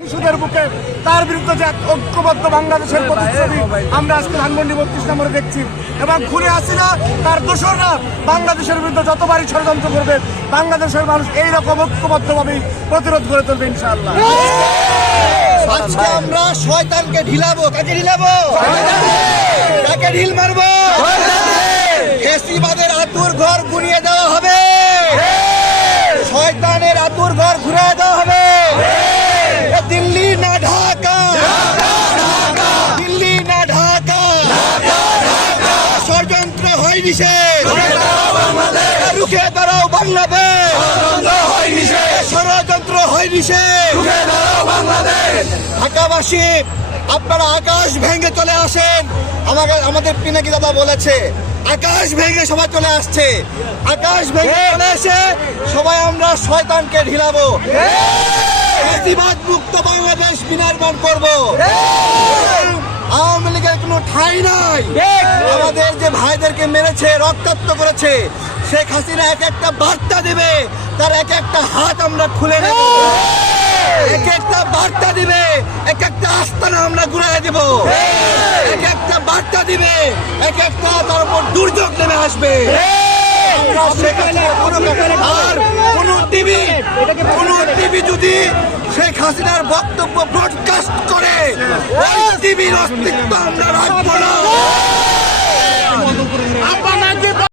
শিশুদের বুকে তার বিরুদ্ধে যে এক ঐক্যবদ্ধ বাংলাদেশের প্রতিচ্ছবি আমরা আজকে ধানমন্ডি ৩২ নম্বরে দেখছি এবং খুনে হাসিনা তার দোসররা বাংলাদেশের বিরুদ্ধে যতবারই ষড়যন্ত্র করবে বাংলাদেশের মানুষ এইরকম ঐক্যবদ্ধভাবেই প্রতিরোধ করে তুলবে ইনশাআল্লাহ। আজকে আমরা শয়তানকে ঢিলাবো। কাকে ঢিলাবো? কাকে ঢিল মারবো? ফেসিবাদের আতুর ঘর ঘুরিয়ে দেওয়া হবে, শয়তানের আতুর ঘর ঘুরিয়ে দেওয়া হবে। দিল্লি না ঢাকা, দিল্লি না ঢাকা, ষড়যন্ত্র হয় নিষেধ, রুখে দাঁড়াও বাংলাদেশ, ষড়যন্ত্র হয় নিষেধ। ঢাকাবাসী আপনারা আকাশ ভেঙে চলে আসেন। আমাদের পিনাকি দাদা বলেছে আকাশ ভেঙে সবাই চলে আসছে। আকাশ ভেঙে চলে এসে সবাই আমরা শয়তানকে ঢিলাবো, ফ্যাসিবাদ মুক্ত বাংলাদেশ বিনির্মাণ করবো। আওয়ামী লীগের কোনো ঠাঁই নাই। আমাদের যে ভাইদেরকে মেরেছে, রক্তাক্ত করেছে, শেখ হাসিনা এক একটা বার্তা দেবে, তার এক একটা হাত আমরা খুলে নেব, এক একটা বার্তা দিবে, এক একটা আস্তানা আমরা ঘুরাই দেব, এক একটা বার্তা দিবে, এক একটা তার উপর দুর্যোগ নেমে আসবে। আর কোন টিভি যদি শেখ হাসিনার বক্তব্য ব্রডকাস্ট করে, ওই টিভির অস্তিত্ব আমরা রাখবো না।